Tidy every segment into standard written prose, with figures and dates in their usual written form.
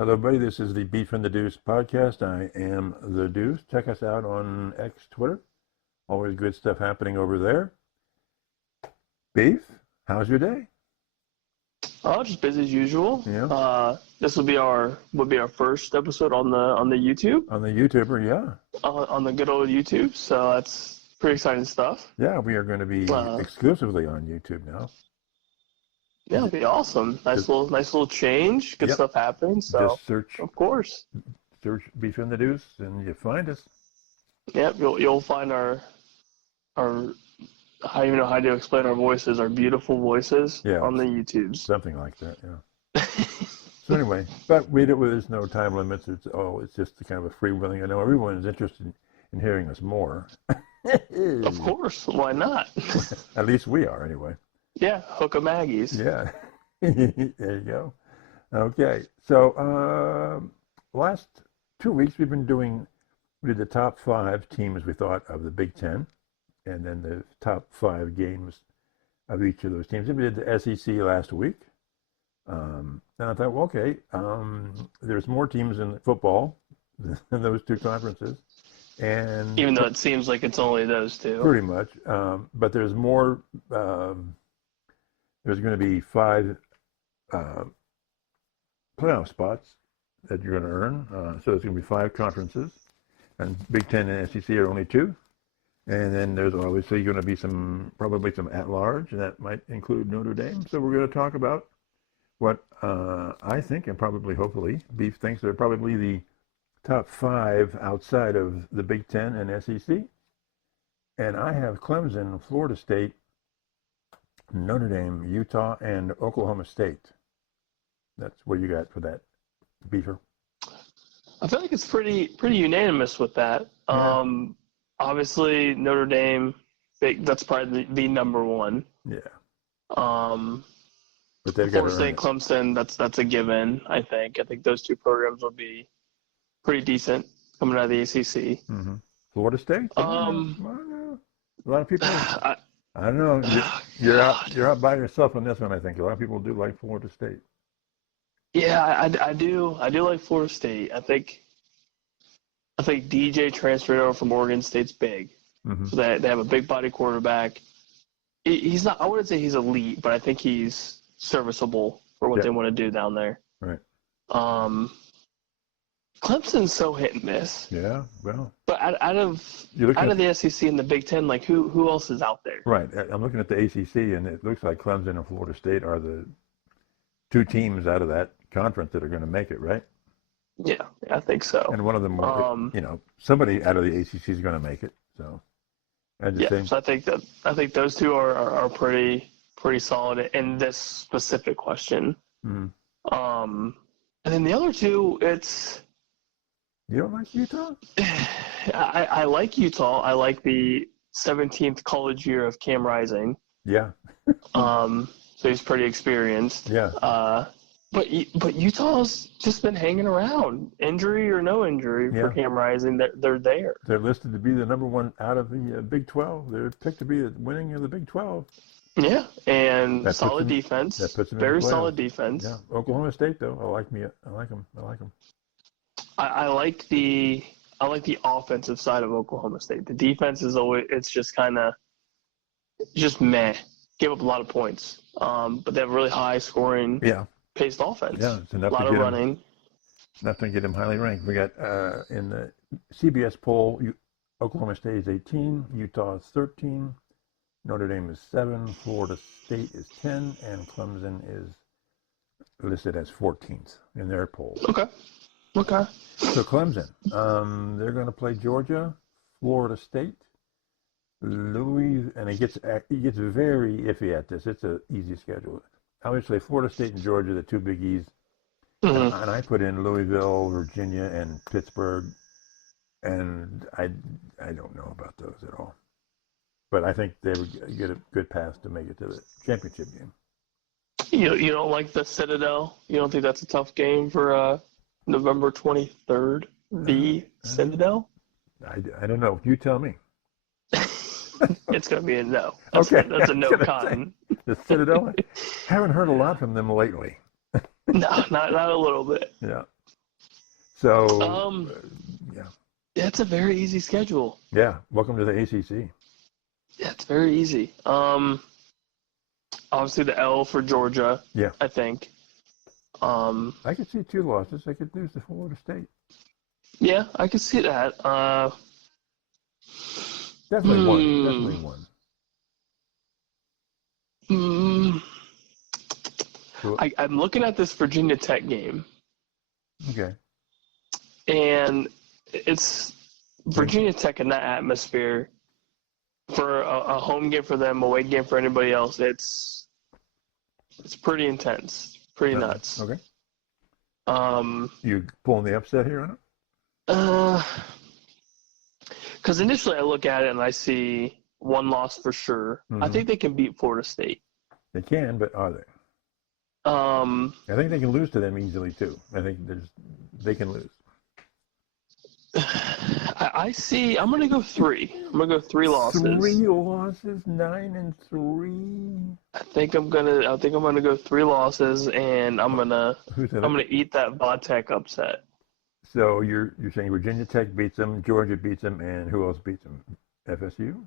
Hello, buddy. This is the Beef and the Deuce podcast. I am the Deuce. Check us out on X, Twitter. Always good stuff happening over there. Beef, how's your day? Oh, just busy as usual. Yeah. This would be our first episode on the YouTube. On the YouTuber, yeah. On the good old YouTube. So that's pretty exciting stuff. Yeah, we are going to be exclusively on YouTube now. Yeah, it'll be awesome. Nice little change. Good stuff happening. So just search, of course, Beef and the Deuce, and you find us. Yep, you'll find our I don't even know how to explain our voices, our beautiful voices on the YouTubes. Something like that, yeah. So anyway, but there's no time limits. It's just kind of a free willing. I know everyone is interested in hearing us more. Of course, why not? At least we are, anyway. Yeah, hook 'em Aggies. Yeah, there you go. Okay, so last 2 weeks we did the top 5 teams we thought of the Big Ten, and then the top 5 games of each of those teams. And we did the SEC last week. And I thought, well, okay, there's more teams in football than those two conferences. And even though it seems like it's only those two. Pretty much. But there's more, there's going to be 5 playoff spots that you're going to earn. So there's going to be 5 conferences. And Big Ten and SEC are only 2. And then there's obviously going to be probably some at-large, and that might include Notre Dame. So we're going to talk about what I think, and probably, hopefully, Beef thinks are probably the top 5 outside of the Big Ten and SEC. And I have Clemson, Florida State, Notre Dame, Utah, and Oklahoma State. That's what you got for that, Beefer. I feel like it's pretty unanimous with that. Yeah. Obviously, Notre Dame, that's probably the number one. Yeah. But Florida State, Clemson, that's a given, I think. I think those two programs will be pretty decent coming out of the ACC. Mm-hmm. Florida State? A lot of people, I don't know. You're out by yourself on this one, I think. A lot of people do like Florida State. Yeah, I do like Florida State. I think DJ transferred over from Oregon State's big. Mm-hmm. So they have a big body quarterback. He's not, I wouldn't say he's elite, but I think he's serviceable for what they want to do down there. Right. Clemson's so hit and miss. Yeah, well. But out of the SEC and the Big Ten, like who else is out there? Right. I'm looking at the ACC, and it looks like Clemson and Florida State are the 2 teams out of that conference that are going to make it, right? Yeah, I think so. And one of them, somebody out of the ACC is going to make it. So, so I think those 2 are pretty solid in this specific question. Mm-hmm. And then the other 2, it's. You don't like Utah? I like Utah. I like the 17th college year of Cam Rising. Yeah. So he's pretty experienced. Yeah. But Utah's just been hanging around, injury or no injury for Cam Rising. They're there. They're listed to be the number 1 out of the Big 12. They're picked to be the winning of the Big 12. Yeah, and solid defense. That puts them very solid defense. Yeah. Oklahoma State though, I like them. I like the offensive side of Oklahoma State. The defense is it's just kind of just meh. Give up a lot of points, but they have really high scoring, paced offense. Yeah, it's enough. A lot of running. Enough to get them highly ranked. We got in the CBS poll, Oklahoma State is 18, Utah is 13, Notre Dame is 7, Florida State is 10, and Clemson is listed as 14th in their poll. Okay. So Clemson, they're going to play Georgia, Florida State, and he gets very iffy at this. It's an easy schedule. Obviously, Florida State and Georgia, the 2 Big E's, and I put in Louisville, Virginia, and Pittsburgh, and I don't know about those at all. But I think they would get a good path to make it to the championship game. You don't like the Citadel? You don't think that's a tough game for November 23rd? The Citadel? I don't know. You tell me. It's going to be a no. That's a no con. The Citadel? Haven't heard a lot from them lately. No, not a little bit. Yeah. So, yeah. It's a very easy schedule. Yeah. Welcome to the ACC. Yeah, it's very easy. Obviously the L for Georgia. Yeah. I think. I could see 2 losses. I could lose to Florida State. Yeah, I could see that. Definitely one. Definitely one. I'm looking at this Virginia Tech game. Okay. And it's Virginia Tech in that atmosphere for a home game for them, away game for anybody else. It's pretty intense, pretty nuts. Okay. You pulling the upset here on it? Because initially I look at it and I see one loss for sure. Mm-hmm. I think they can beat Florida State. They can, but are they? I think they can lose to them easily too. I think they can lose. I see. I'm gonna go 3. I'm gonna go 3 losses. 3 losses, 9-3. I think I'm gonna go 3 losses, and I'm gonna eat that Vodtech upset. So you're saying Virginia Tech beats them, Georgia beats them, and who else beats them? FSU?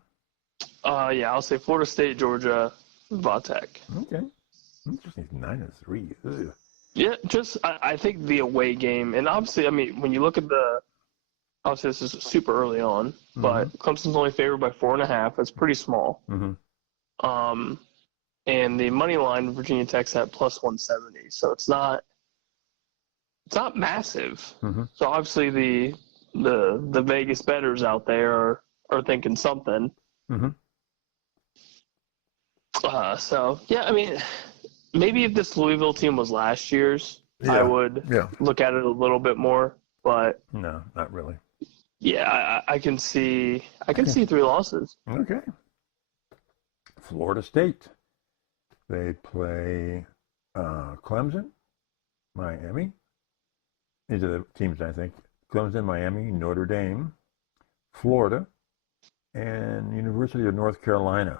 Yeah, I'll say Florida State, Georgia, Vodtech. Okay. Interesting. 9-3. Ugh. Yeah, I think the away game, and obviously, I mean, when you look at obviously this is super early on, but Clemson's only favored by 4.5. That's pretty small. Mm-hmm. And the money line Virginia Tech's at plus 170, so it's not massive. Mm-hmm. So obviously the Vegas bettors out there are thinking something. Mm-hmm. So yeah, I mean, maybe if this Louisville team was last year's, I would look at it a little bit more. But no, not really. Yeah, I can see 3 losses. Okay. Florida State. They play Clemson, Miami. These are the teams, I think. Clemson, Miami, Notre Dame, Florida, and University of North Carolina.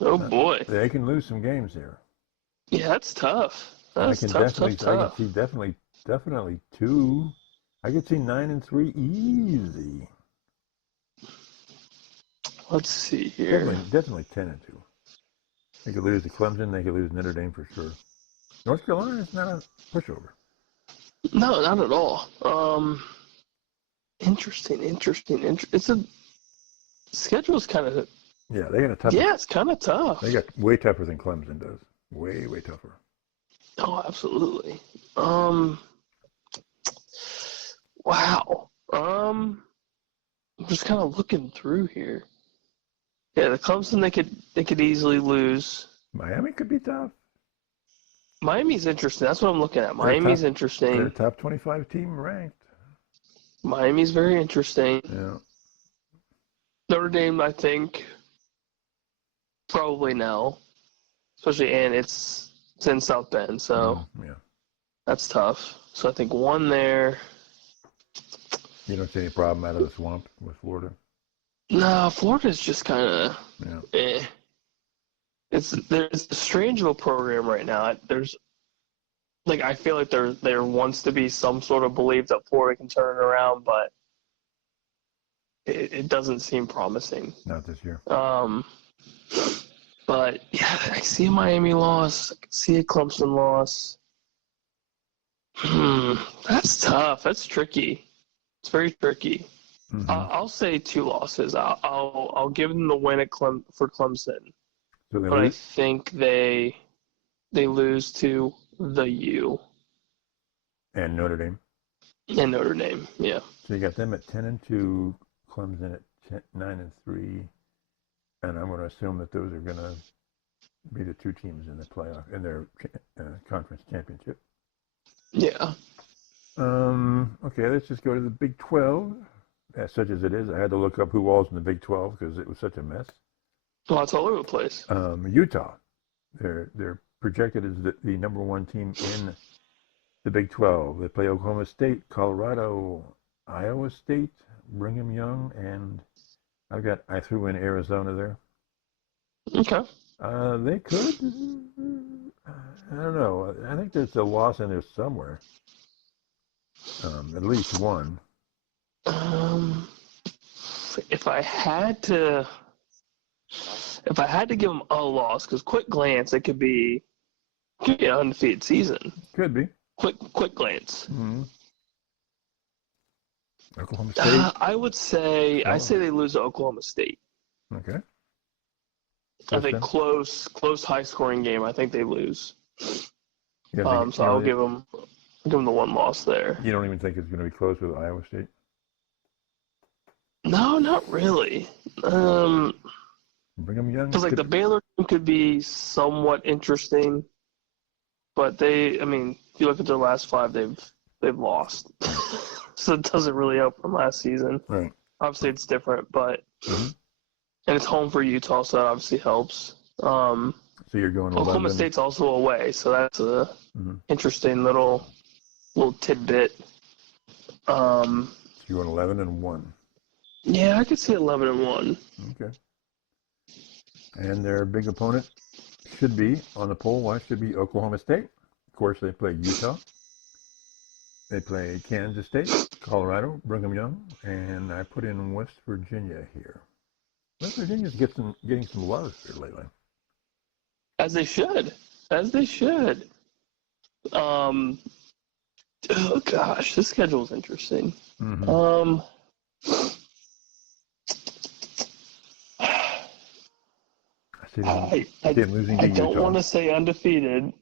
Oh, boy. They can lose some games here. Yeah, that's tough. That's tough. I can see definitely 2. I could see 9-3 easy. Let's see here. Definitely 10-2. They could lose to Clemson. They could lose Notre Dame for sure. North Carolina is not a pushover. No, not at all. Interesting. It's a schedule's kind of. Yeah, they got a tough. Yeah, it's kind of tough. They got way tougher than Clemson does. Way tougher. Oh, absolutely. Wow. I'm just kind of looking through here. Yeah, the Clemson they could easily lose. Miami could be tough. Miami's interesting. That's what I'm looking at. Miami's interesting. They're a top 25 team ranked. Miami's very interesting. Yeah. Notre Dame, I think, probably no. Especially, and it's in South Bend, so that's tough. So I think 1 there. You don't see any problem out of the swamp with Florida? No, Florida's just kind of eh. There's a strange of a program right now. I feel like there wants to be some sort of belief that Florida can turn it around, but it doesn't seem promising. Not this year. But yeah, I see a Miami loss. I can see a Clemson loss. That's tough. That's tricky. It's very tricky. Mm-hmm. I'll say 2 losses. I'll give them the win for Clemson. So but I think they lose to the U. And Notre Dame. And Notre Dame, yeah. So you got them at 10-2, Clemson at 9-3, and I'm going to assume that those are going to be the 2 teams in the playoff in their conference championship. Yeah. Okay, let's just go to the Big 12. As such as it is, I had to look up who was in the Big 12 because it was such a mess. Well, it's all over the place. Utah, they're projected as the number 1 team in the Big 12. They play Oklahoma State, Colorado, Iowa State, Brigham Young, and I threw in Arizona there. Okay. They could. I don't know. I think there's a loss in there somewhere. At least one. If I had to give them a loss, because quick glance, it could be an undefeated season. Could be. Quick glance. Mm-hmm. Oklahoma State. I would say they lose to Oklahoma State. Okay. I think close, high scoring game. I think they lose. So I'll give them the one loss there. You don't even think it's going to be close with Iowa State? No, not really. Brigham Young. Because the Baylor game could be somewhat interesting, but if you look at their last 5, they've lost. So it doesn't really help from last season. Right. Obviously, it's different, but mm-hmm. and it's home for Utah, so that obviously helps. So you're going 11. Oklahoma State's also away, so that's a interesting little tidbit. So you're going 11-1. Yeah, I could see 11-1. Okay. And their big opponent should be on the poll. Should be Oklahoma State. Of course, they play Utah. They play Kansas State, Colorado, Brigham Young, and I put in West Virginia here. West Virginia's getting some love here lately. As they should. Oh gosh, this schedule is interesting. Mm-hmm. I don't want to say undefeated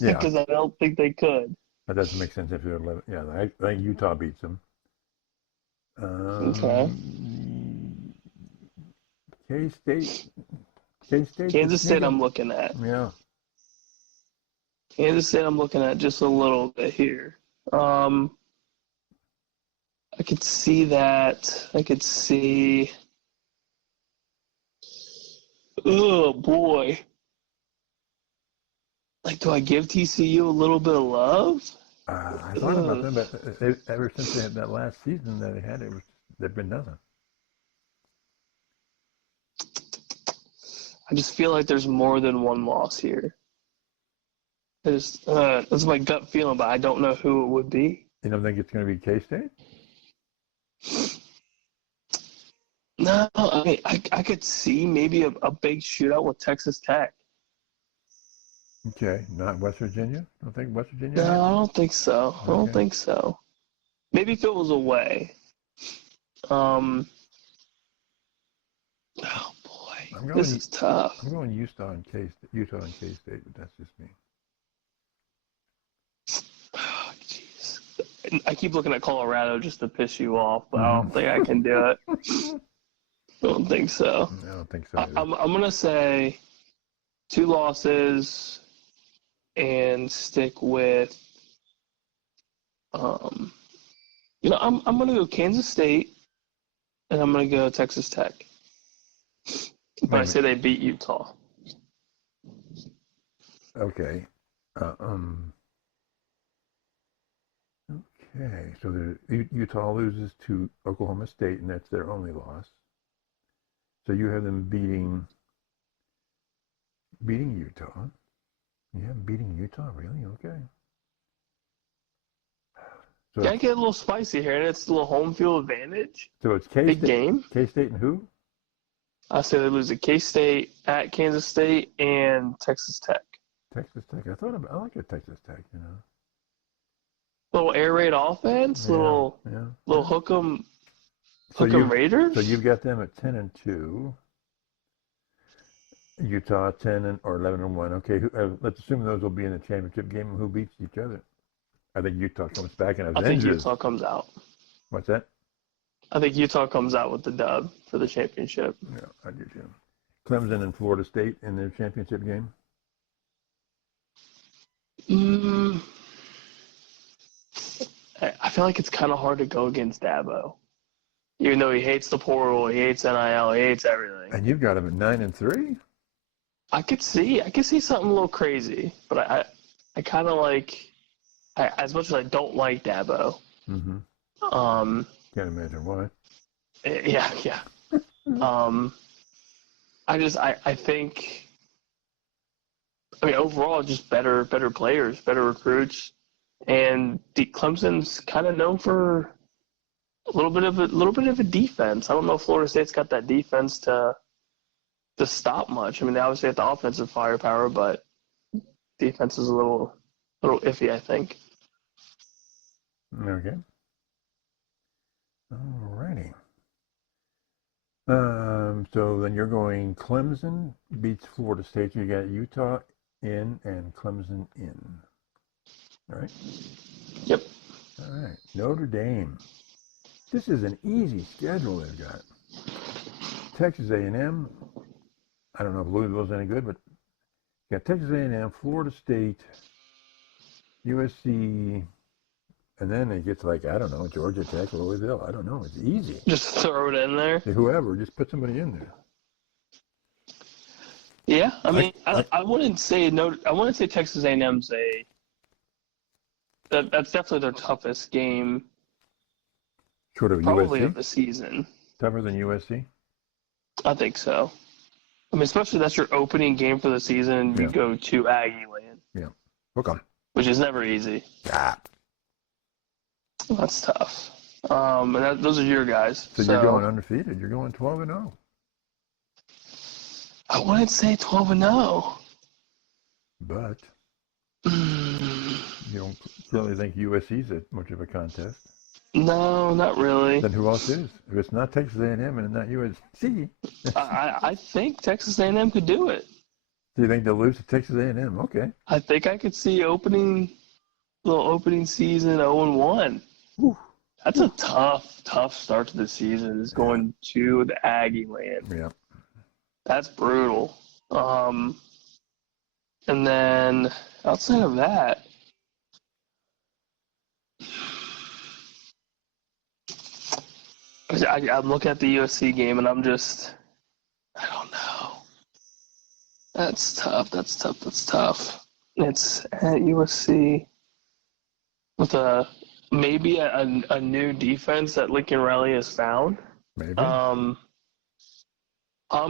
because I don't think they could. That doesn't make sense if they're 11. Yeah, I think Utah beats them. Okay. K-State. Kansas State I'm looking at. Yeah. Kansas State I'm looking at just a little bit here. I could see that. Oh, boy. Do I give TCU a little bit of love? I thought about them, but ever since they had that last season that they had, they've been nothing. I just feel like there's more than one loss here. That's my gut feeling, but I don't know who it would be. You don't think it's going to be K-State? No, I could see maybe a big shootout with Texas Tech. Okay, not West Virginia? Don't think West Virginia? No, I don't think so. Okay. I don't think so. Maybe if it was away. Oh boy, this is tough. I'm going Utah and K-State, but that's just me. Oh, jeez. I keep looking at Colorado just to piss you off, but I don't think I can do it. I don't think so. I don't think so. I'm gonna say 2 losses and stick with. I'm gonna go Kansas State, and I'm gonna go Texas Tech. But I say they beat Utah. Okay. Okay, so Utah loses to Oklahoma State, and that's their only loss. So you have them beating Utah. You have them beating Utah, really? Okay. So I get a little spicy here, and it's a little home field advantage. So it's K-State. Big game. K-State and who? I say they lose to K-State, at Kansas State, and Texas Tech. Texas Tech. I like a Texas Tech, Little air raid offense, little hook 'em Raiders. So you've got them at 10-2. Utah 11-1. Okay, let's assume those will be in the championship game. Who beats each other? I think Utah comes back and avenges. I think Utah comes out. What's that? I think Utah comes out with the dub for the championship. Yeah, I do too. Clemson and Florida State in their championship game. I feel like it's kind of hard to go against Dabo. Even though he hates the portal, he hates NIL, he hates everything. And you've got him at 9-3? I could see something a little crazy, but I kind of like, as much as I don't like Dabo. Mm-hmm. Can't imagine why. Yeah. I think, overall, just better players, better recruits. and Clemson's kind of known for a little bit of a defense. I don't know if Florida State's got that defense to stop much. I mean, they obviously have the offensive firepower, but defense is a little iffy, I think. Okay. Alrighty. So then you're going Clemson beats Florida State. You got Utah in and Clemson in. All right? Yep. All right. Notre Dame. This is an easy schedule they've got. Texas A&M. I don't know if Louisville's any good, but you got Texas A&M, Florida State, USC, and then it gets like, I don't know, Georgia Tech, Louisville. I don't know. It's easy. Just throw it in there. Whoever, just put somebody in there. Yeah, I mean, I wouldn't say Texas A&M's that's definitely their toughest game. Short of probably USC? Of the season. Tougher than USC? I think so. I mean, especially that's your opening game for the season, and you go to Aggie land. Yeah. Okay. Which is never easy. Yeah. That's tough. And those are your guys. So you're going undefeated. You're going 12-0. I wouldn't say 12-0. But you don't really think USC's that much of a contest. No, not really. Then who else is? If it's not Texas A&M and it's not USC. I think Texas A&M could do it. Do you think they'll lose to Texas A&M? Okay. I think I could see opening season 0-1. Whew. That's a tough start to the season. Is going to the Aggie land. Yeah. That's brutal. And then outside of that, I'm looking at the USC game and I don't know. That's tough. It's at USC with maybe a new defense that Lincoln Riley has found. Maybe. I'm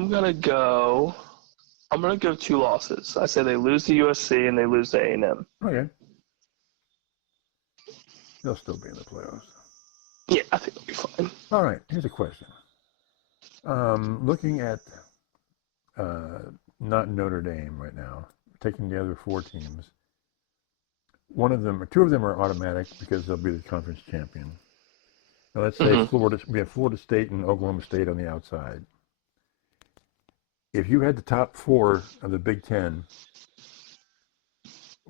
gonna go 2 losses. I say they lose to USC and they lose to A&M. Okay. They'll still be in the playoffs. Yeah, I think they'll be fine. All right. Here's a question. Looking at not Notre Dame right now, taking the other 4 teams, two of them are automatic because they'll be the conference champion. Now let's say we have Florida State and Oklahoma State on the outside. If you had the top 4 of the Big Ten,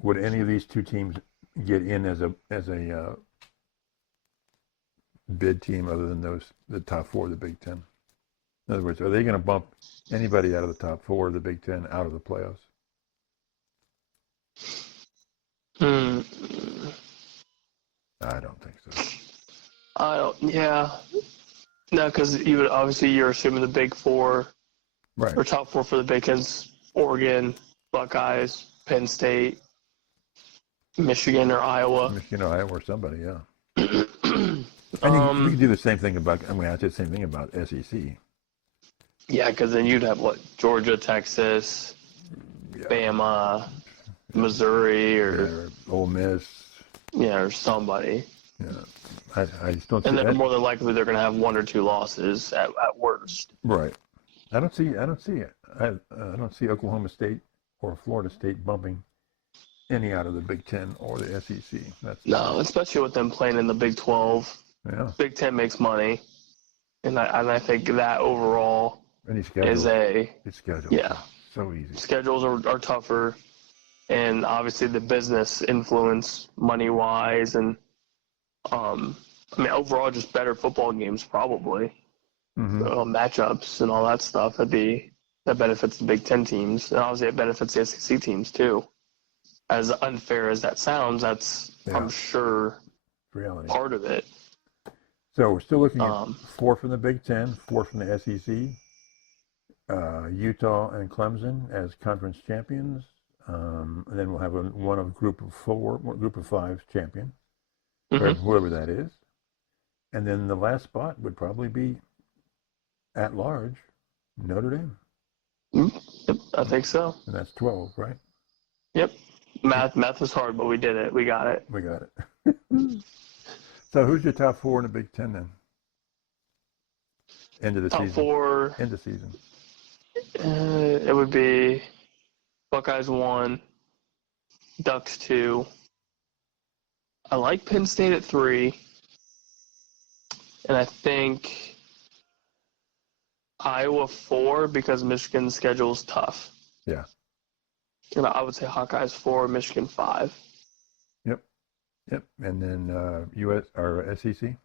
would any of these 2 teams get in as a bid team other than the top 4 of the Big Ten? In other words, are they going to bump anybody out of the top 4 of the Big Ten out of the playoffs? I don't think so. Yeah. No, because you're assuming the Big 4, right, or top 4 for the Big Ten's Oregon, Buckeyes, Penn State, Michigan or Iowa. Michigan or Iowa or somebody, yeah. And we can do the same thing about SEC. Yeah, because then you'd have Georgia, Texas, Bama, Missouri, or Ole Miss. Yeah, or somebody. Yeah, I just don't see and then that. More than likely they're going to have 1 or 2 losses at worst. Right. I don't see it. I don't see Oklahoma State or Florida State bumping any out of the Big Ten or the SEC. No, especially with them playing in the Big 12. Yeah. Big Ten makes money, and I think that overall is it's schedule. Yeah. So easy. Schedules are tougher, and obviously the business influence money-wise, and overall just better football games probably. Matchups and all that stuff that benefits the Big Ten teams, and obviously it benefits the SEC teams too. As unfair as that sounds, that's I'm sure reality. Part of it. So we're still looking at 4 from the Big Ten, 4 from the SEC, Utah and Clemson as conference champions, and then we'll have one group of 5 champion, whoever that is, and then the last spot would probably be at large Notre Dame. Yep, I think so. And that's 12, right? Yep. Math was hard, but we did it. We got it. We got it. So who's your top four in the Big Ten then? End of the season. Top four. End of season. It would be Buckeyes 1, Ducks 2. I like Penn State at 3. And I think Iowa 4 because Michigan's schedule is tough. Yeah. And I would say Hawkeyes 4, Michigan 5. Yep. And then US or SEC?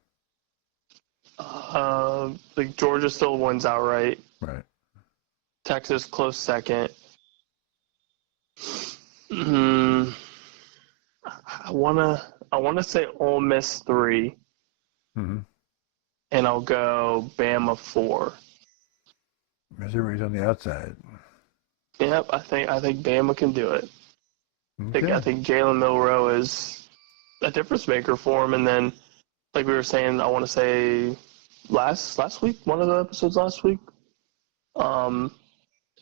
Like Georgia still wins outright. Right. Texas close second. I wanna say Ole Miss 3. Mm-hmm. And I'll go Bama 4. Missouri's on the outside. Yep, I think Bama can do it. Okay. I think Jalen Milroe is a difference maker for him. And then, like we were saying, I want to say last week, one of the episodes last week,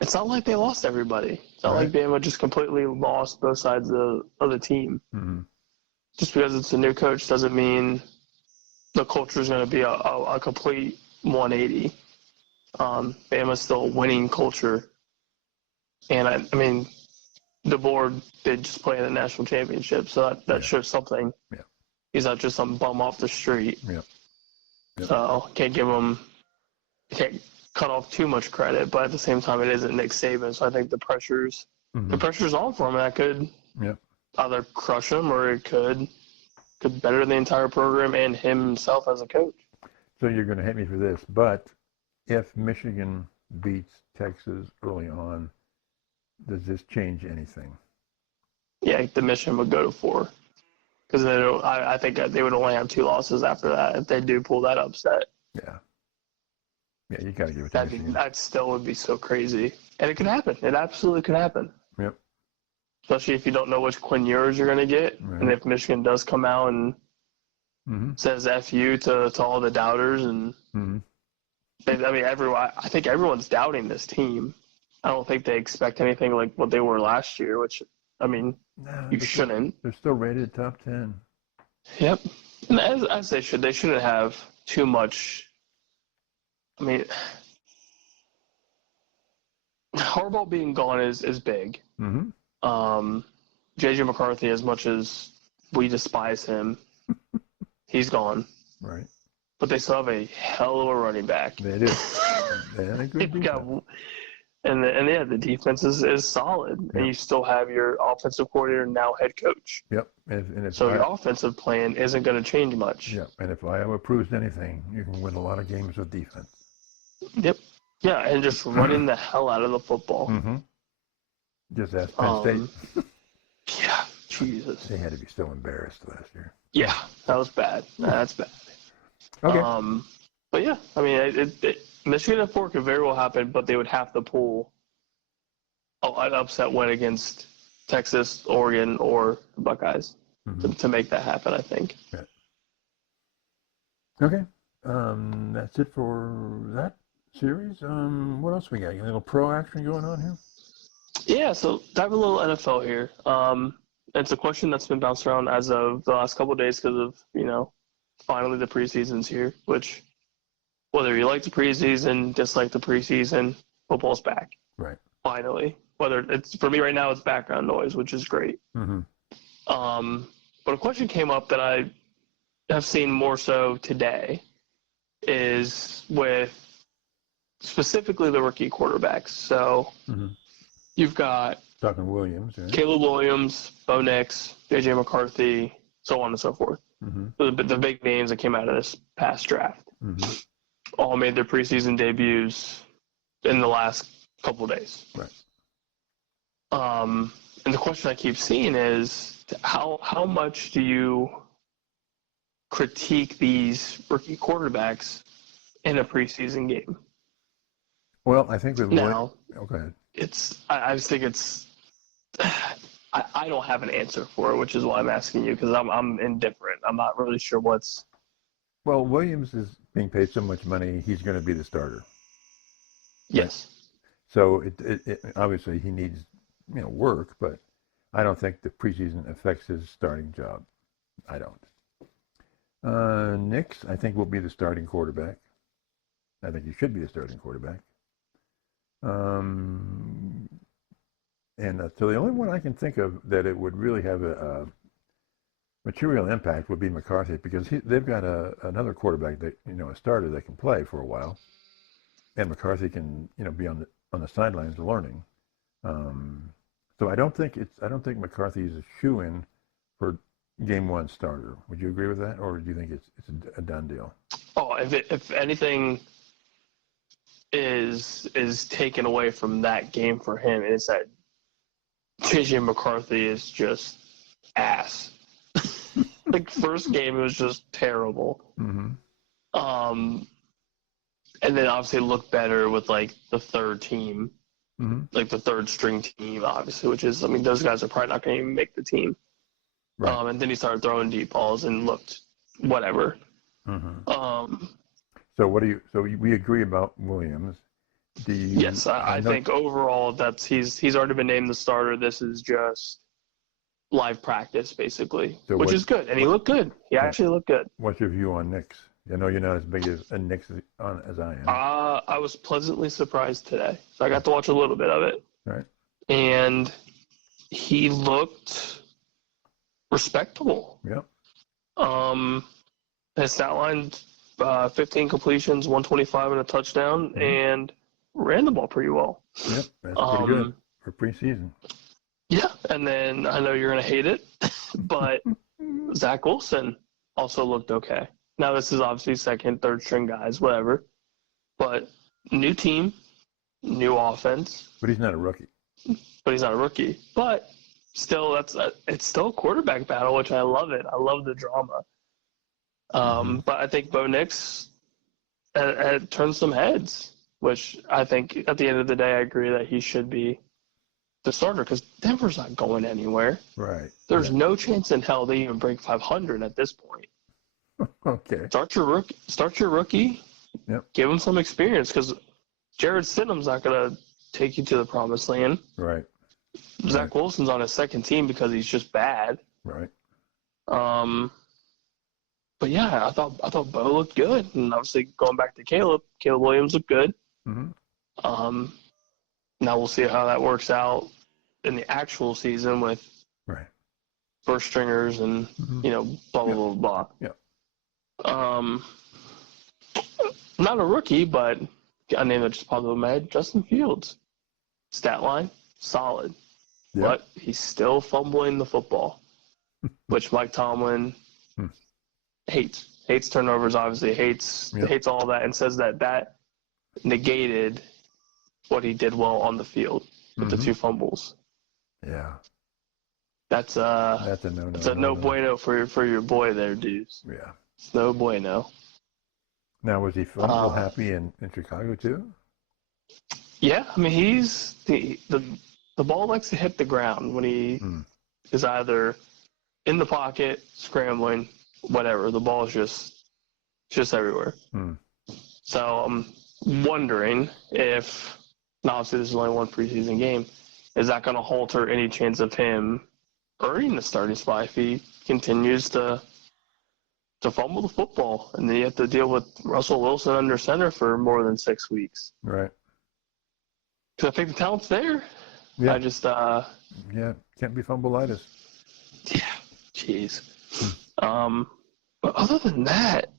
it's not like they lost everybody. It's not like Bama just completely lost both sides of the team. Mm-hmm. Just because it's a new coach doesn't mean the culture is going to be a complete 180. Bama's still a winning culture. And, I mean, the board did just play in the national championship, so that shows something. Yeah. He's not just some bum off the street. Yeah. Yep. So can't cut off too much credit, but at the same time, it isn't Nick Saban. So I think the pressure's on for him, and that could either crush him or it could better the entire program and himself as a coach. So you're going to hate me for this, but if Michigan beats Texas early on, does this change anything? Yeah, the Michigan would go to 4. Because I think they would only have 2 losses after that if they do pull that upset. Yeah. Yeah, you got to give it to Michigan. That still would be so crazy. And it could happen. It absolutely could happen. Yep. Especially if you don't know which Quinn Ewers you're going to get. Right. And if Michigan does come out and says F you to all the doubters. And I think everyone's doubting this team. I don't think they expect anything like what they were last year, which, I mean, you shouldn't. They're still rated top 10. Yep. And as they should. They shouldn't have too much. I mean, Harbaugh being gone is big. J.J. McCarthy, as much as we despise him, he's gone. Right. But they still have a hell of a running back. They do. They had a good defense. The defense is solid, and you still have your offensive coordinator, now head coach. Yep. So your offensive plan isn't going to change much. Yep. And if Iowa proves anything, you can win a lot of games with defense. Yep. Yeah, and just running the hell out of the football. Just ask Penn State. Yeah, Jesus. They had to be so embarrassed last year. Yeah, that was bad. That's bad. Okay. But yeah, I mean, Michigan at 4 could very well happen, but they would have to pull an upset win against Texas, Oregon, or the Buckeyes to make that happen, I think. Yeah. Okay. That's it for that series. What else we got? A little pro action going on here? Yeah, so dive a little NFL here. It's a question that's been bounced around as of the last couple of days because of, finally the preseason's here, which whether you like the preseason, dislike the preseason, football's back. Right. Finally. Whether it's, for me right now, it's background noise, which is great. But a question came up that I have seen more so today is with specifically the rookie quarterbacks. So you've got talking Williams, right? Caleb Williams, Bo Nix, J.J. McCarthy, so on and so forth. The big names that came out of this past draft all made their preseason debuts in the last couple of days. Right. And the question I keep seeing is how much do you critique these rookie quarterbacks in a preseason game? Well, I think with now, go ahead. I just think it's I don't have an answer for it, which is why I'm asking you, because I'm indifferent. I'm not really sure what's. Well, Williams is being paid so much money; he's going to be the starter. Yes. So it obviously he needs work, but I don't think the preseason affects his starting job. I don't. Nix, I think, will be the starting quarterback. I think he should be a starting quarterback. So the only one I can think of that it would really have a material impact would be McCarthy, because they've got another quarterback that, a starter that can play for a while, and McCarthy can, be on the sidelines learning. So I don't think McCarthy is a shoo-in for game one starter. Would you agree with that, or do you think it's a done deal? Oh, if anything is taken away from that game for him, is that JJ McCarthy is just ass. Like, first game, it was just terrible. Mm-hmm. And then obviously looked better with, like, the third team, mm-hmm. like the third string team, obviously, which is, I mean, those guys are probably not going to even make the team. Right. And then he started throwing deep balls and looked whatever. Mm-hmm. So we agree about Williams. Yes, I think overall he's already been named the starter. This is just live practice, basically, which is good. And he looked good. He actually looked good. What's your view on Nix? I know you're not as big a Nix as I am. I was pleasantly surprised today. So I got to watch a little bit of it. Right. And he looked respectable. Yeah. His stat line, 15 completions, 125 and a touchdown, and ran the ball pretty well. Yep, that's pretty good for preseason. Yeah, and then I know you're going to hate it, but Zach Wilson also looked okay. Now, this is obviously second, third string guys, whatever. But new team, new offense. But he's not a rookie. But still, it's still a quarterback battle, which I love it. I love the drama. But I think Bo Nix turned some heads, which I think at the end of the day, I agree that he should be the starter, because Denver's not going anywhere. Right. There's no chance in hell they even break 500 at this point. Okay. Start your rookie. Yep. Give him some experience, because Jared Stidham's not going to take you to the promised land. Right. Zach Wilson's on his second team because he's just bad. Right. But yeah, I thought Bo looked good, and obviously going back to Caleb Williams looked good. Mm-hmm. Now we'll see how that works out in the actual season with first stringers and blah blah blah blah. Yeah. Not a rookie, but a name that just popped up in my head: Justin Fields. Stat line solid, but he's still fumbling the football, which Mike Tomlin hates turnovers. Obviously hates all that, and says that negated what he did well on the field with the two fumbles. Yeah. That's a no-no. It's a no bueno for your boy there, dudes. Yeah. It's no bueno. Now, was he fumble happy in Chicago too? Yeah, I mean, he's the ball likes to hit the ground when he is either in the pocket, scrambling, whatever. The ball is just everywhere. So I'm wondering if, now obviously this is only one preseason game, is that going to halter any chance of him earning the starting spot if he continues to fumble the football, and then you have to deal with Russell Wilson under center for more than 6 weeks. Right. Because I think the talent's there. Yeah. I just can't be fumbleitis. Yeah, jeez. But other than that,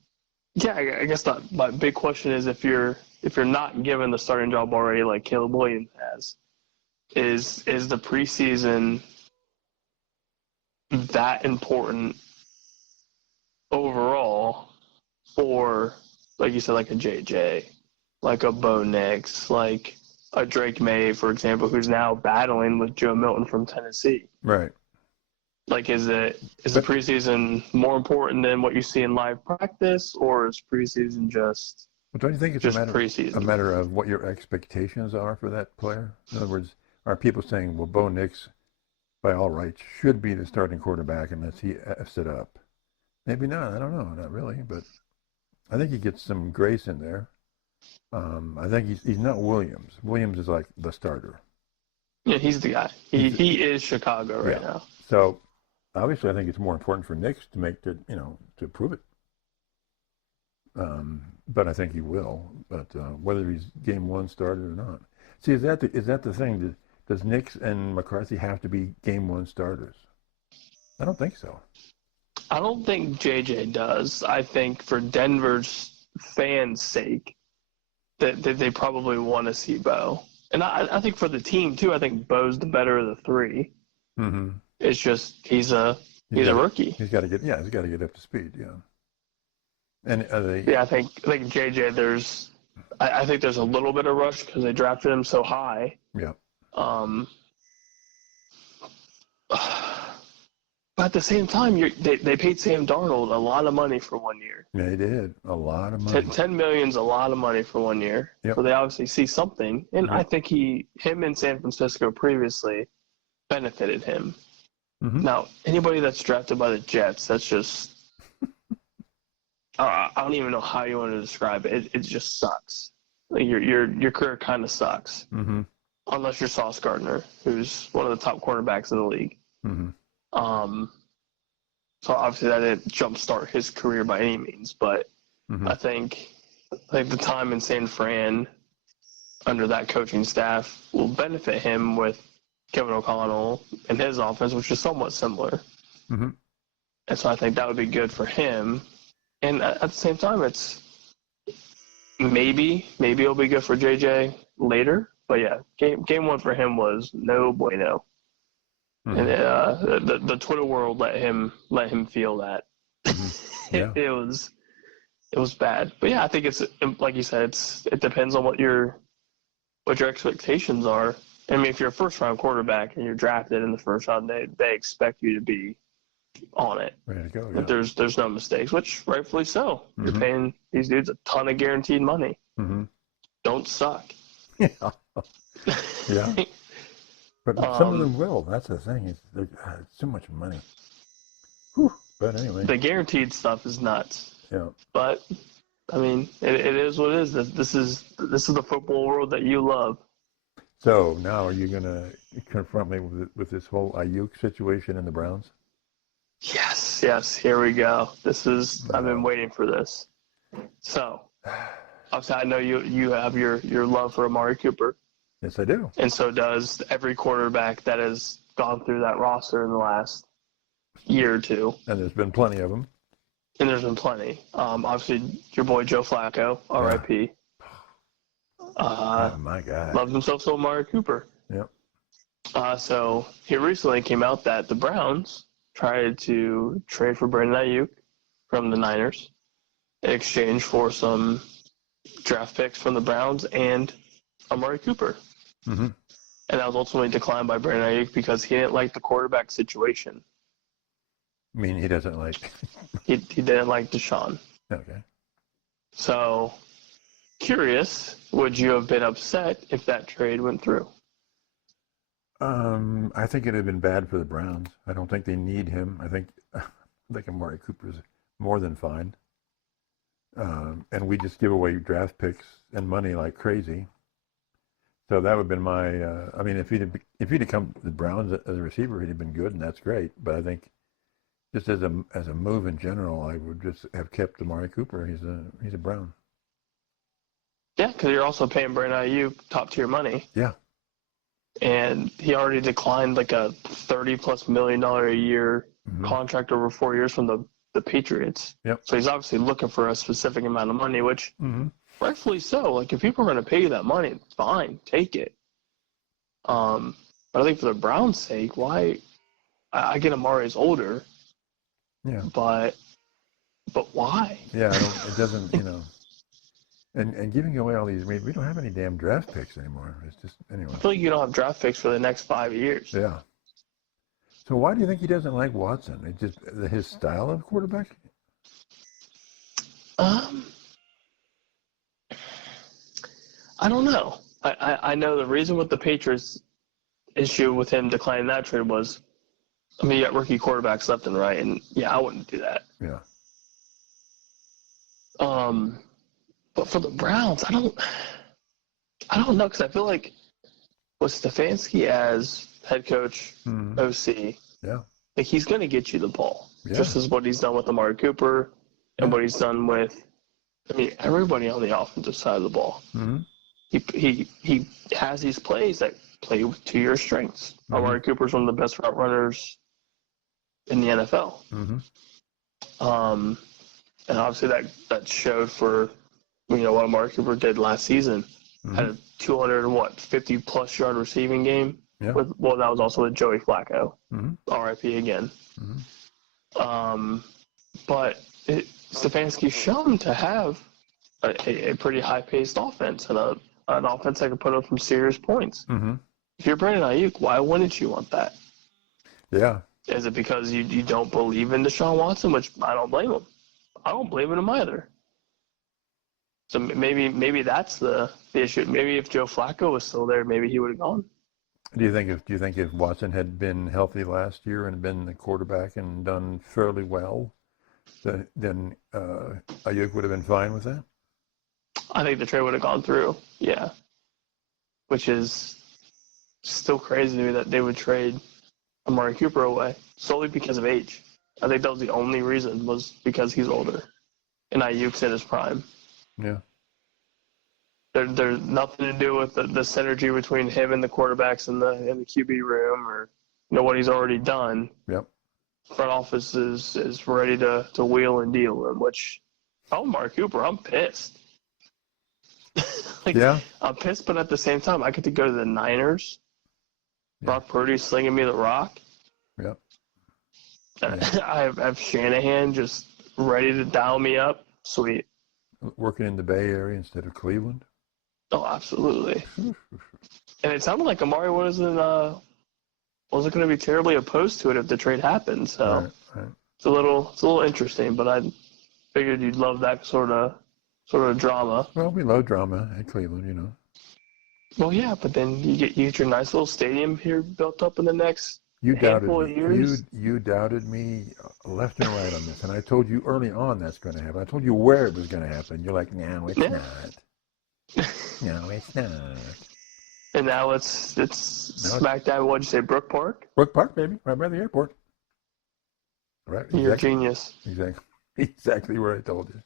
yeah, I guess my big question is, if you're not given the starting job already, like Caleb Williams has, is the preseason that important overall for, like you said, like a JJ, like a Bo Nix, like a Drake May, for example, who's now battling with Joe Milton from Tennessee? Right. Like, is the preseason more important than what you see in live practice, or is preseason just? Well, don't you think it's a matter of what your expectations are for that player? In other words, are people saying, well, Bo Nix, by all rights, should be the starting quarterback unless he F's it up? Maybe not. I don't know. Not really. But I think he gets some grace in there. I think he's not Williams. Williams is like the starter. Yeah, he's the guy. He is Chicago right now. So obviously, I think it's more important for Nix to to prove it. But I think he will. But whether he's game one starter or not. See, is that the thing? Does Nix and McCarthy have to be game one starters? I don't think so. I don't think JJ does. I think for Denver's fans' sake, that they probably want to see Bo. And I think for the team too, I think Bo's the better of the three. Mm-hmm. It's just he's a rookie. He's got to get up to speed. Yeah. And I think JJ. I think there's a little bit of rush because they drafted him so high. Yeah. But at the same time, they paid Sam Darnold a lot of money for 1 year. Yeah, they did. A lot of money. $10 million's a lot of money for 1 year. Yep. So they obviously see something. And I think him in San Francisco previously benefited him. Mm-hmm. Now, anybody that's drafted by the Jets, that's just I don't even know how you want to describe it. It just sucks. Like your career kind of sucks. Mm-hmm. Unless you're Sauce Gardner, who's one of the top cornerbacks in the league. Mm-hmm. So obviously that didn't jumpstart his career by any means, but I think the time in San Fran under that coaching staff will benefit him with Kevin O'Connell and his offense, which is somewhat similar. Mm-hmm. And so I think that would be good for him. And at the same time, it's maybe it'll be good for JJ later. But yeah, game one for him was no bueno. Mm-hmm. And the Twitter world let him feel that. Mm-hmm. Yeah. it was bad. But yeah, I think it's like you said, it depends on what your expectations are. I mean, if you're a first round quarterback and you're drafted in the first round, they expect you to be on it. Ready to go. Yeah. But there's no mistakes, which rightfully so. Mm-hmm. You're paying these dudes a ton of guaranteed money. Mm-hmm. Don't suck. Yeah. Yeah. But some of them will. That's the thing. It's too much money. Whew. But anyway. The guaranteed stuff is nuts. Yeah. But I mean, it is what it is. This is the football world that you love. So now, are you going to confront me with this whole Ayuk situation in the Browns? Yes. Here we go. I've been waiting for this. So, obviously, I know you have your love for Amari Cooper. Yes, I do. And so does every quarterback that has gone through that roster in the last year or two. And there's been plenty of them. And there's been plenty. Obviously, your boy Joe Flacco, R.I.P. Oh, my God. Loves himself so Amari Cooper. Yep. So it recently came out that the Browns tried to trade for Brandon Ayuk from the Niners in exchange for some draft picks from the Browns and Amari Cooper. Mm-hmm. And that was ultimately declined by Brandon Ayuk because he didn't like the quarterback situation. I mean, he doesn't like... he didn't like Deshaun. Okay. So, curious, would you have been upset if that trade went through? I think it'd have been bad for the Browns. I don't think they need him. I think Amari Cooper's more than fine. And we just give away draft picks and money like crazy. So that would have been my. I mean, if he'd come to the Browns as a receiver, he'd have been good, and that's great. But I think just as a move in general, I would just have kept Amari Cooper. He's a Brown. Yeah, because you're also paying Brandon Ayuk top tier money. Yeah. And he already declined like a $30+ million a year contract over 4 years from the Patriots. Yep. So he's obviously looking for a specific amount of money, which rightfully so. Like if people are going to pay you that money, fine, take it. But I think for the Browns' sake, why? I get Amari's older. Yeah. But why? Yeah, it doesn't, And giving away all these, we don't have any damn draft picks anymore. It's just, anyway. I feel like you don't have draft picks for the next 5 years. Yeah. So why do you think he doesn't like Watson? It's just his style of quarterback? I don't know. I know the reason with the Patriots issue with him declining that trade was, I mean, you got rookie quarterbacks left and right, and yeah, I wouldn't do that. Yeah. But for the Browns, I don't know, because I feel like with Stefanski as head coach, OC, like he's going to get you the ball. Yeah. Just as what he's done with Amari Cooper and what he's done with, everybody on the offensive side of the ball. He has these plays that play to your strengths. Amari Cooper's one of the best route runners in the NFL. And obviously that showed for, what Amari Cooper did last season. Had a 250-plus yard receiving game. Yeah. That was also with Joey Flacco. RIP again. But Stefanski's shown to have a pretty high-paced offense and an offense that can put up some serious points. If you're Brandon Ayuk, why wouldn't you want that? Yeah. Is it because you don't believe in Deshaun Watson, which I don't blame him. I don't blame him either. So maybe that's the issue. Maybe if Joe Flacco was still there, maybe he would have gone. Do you think if Watson had been healthy last year and been the quarterback and done fairly well, then Ayuk would have been fine with that? I think the trade would have gone through. Yeah, which is still crazy to me that they would trade Amari Cooper away solely because of age. I think that was the only reason, was because he's older and Ayuk's in his prime. Yeah. There's nothing to do with the synergy between him and the quarterbacks in the QB room, or what he's already done. Yep. Front office is ready to wheel and deal him, which Amari Cooper, I'm pissed. I'm pissed, but at the same time, I get to go to the Niners. Brock Purdy slinging me the rock. Yep. I have Shanahan just ready to dial me up. Sweet. Working in the Bay Area instead of Cleveland. Oh, absolutely. And it sounded like Amari wasn't going to be terribly opposed to it if the trade happened. So right. It's a little interesting, but I figured you'd love that sort of drama. Well, we love drama at Cleveland, Well, yeah, but then you get your nice little stadium here built up in the next handful of years. You doubted me left and right on this, and I told you early on that's going to happen. I told you where it was going to happen. You're like, no, it's not. No, it's not. And now it's smack dab. What'd you say, Brook Park? Brook Park, baby, right by the airport. Right. You're a genius. Exactly what I told you.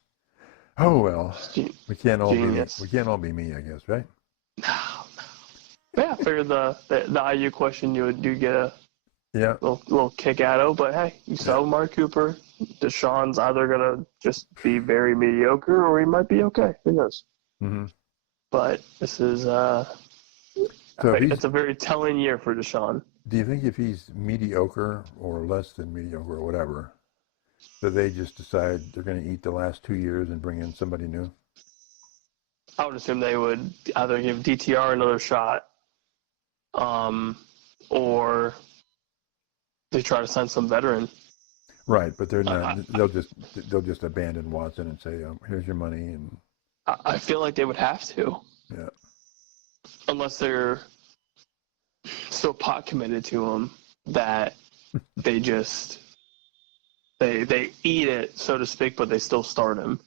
Oh well, we can't all be me, I guess, right? No. Yeah, I figured the IU question you would get a little kick out of, but hey, you saw Amari Cooper. Deshaun's either gonna just be very mediocre or he might be okay. Who knows? But this is it's a very telling year for Deshaun. Do you think if he's mediocre or less than mediocre or whatever, that they just decide they're going to eat the last 2 years and bring in somebody new? I would assume they would either give DTR another shot, or they try to sign some veteran. Right, but they're not. They'll just abandon Watson and say, "Here's your money." And I feel like they would have to. Yeah. Unless they're so pot committed to him that they just they eat it, so to speak, but they still start him.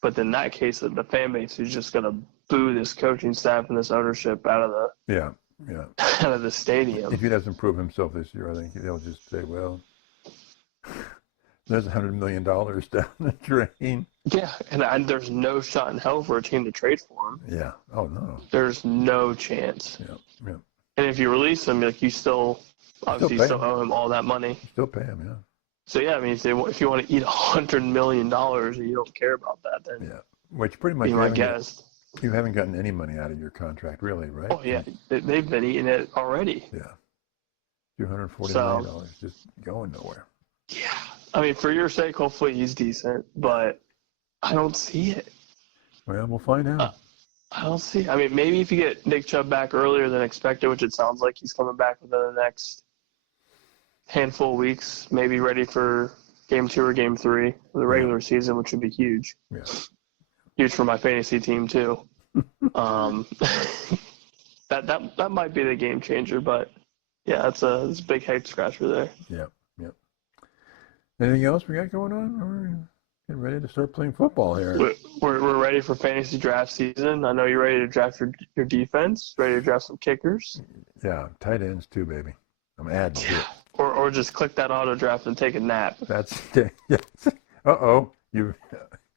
But in that case, the fan base is just going to boo this coaching staff and this ownership out of the out of the stadium. If he doesn't prove himself this year, I think they'll just say, "Well, there's $100 million down the drain." Yeah, and there's no shot in hell for a team to trade for him. Yeah. Oh no. There's no chance. Yeah. And if you release him, you still owe him all that money. Still pay him, yeah. So yeah, I mean, if you want to eat $100 million and you don't care about that, then which pretty much be my guest. You haven't gotten any money out of your contract, really, right? Oh yeah, they've been eating it already. Yeah, $240 million just going nowhere. Yeah, I mean, for your sake, hopefully he's decent, but I don't see it. Well, we'll find out. I don't see it. I mean, maybe if you get Nick Chubb back earlier than expected, which it sounds like he's coming back within the next handful of weeks, maybe ready for game 2 or game 3 of the regular season, which would be huge. Yeah. Huge for my fantasy team too. That might be the game changer, but yeah, it's a big head scratcher there. Yep. Anything else we got going on? We're getting ready to start playing football here. We're ready for fantasy draft season. I know you're ready to draft your defense, ready to draft some kickers. Yeah, tight ends too, baby. I'm adding to it. Or just click that auto draft and take a nap. That's yes. Uh-oh, you've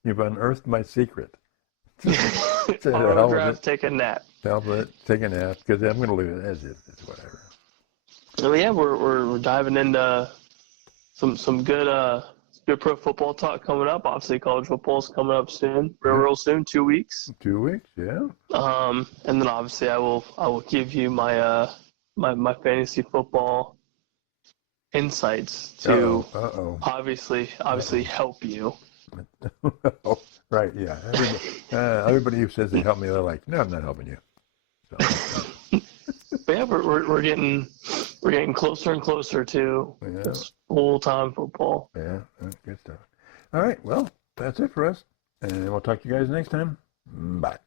unearthed my secret. Auto draft, take a nap. Take a nap because I'm going to leave it as is. It's whatever. So yeah, we're diving into some good pro football talk coming up. Obviously, college football's coming up soon, real soon, 2 weeks. 2 weeks, yeah. And then obviously I will give you my my fantasy football insights to obviously help you. Oh, right, yeah. Everybody who says they help me, they're like, no, I'm not helping you. So. But yeah, we're getting closer and closer to full-time football. Yeah, good stuff. All right, well, that's it for us, and we'll talk to you guys next time. Bye.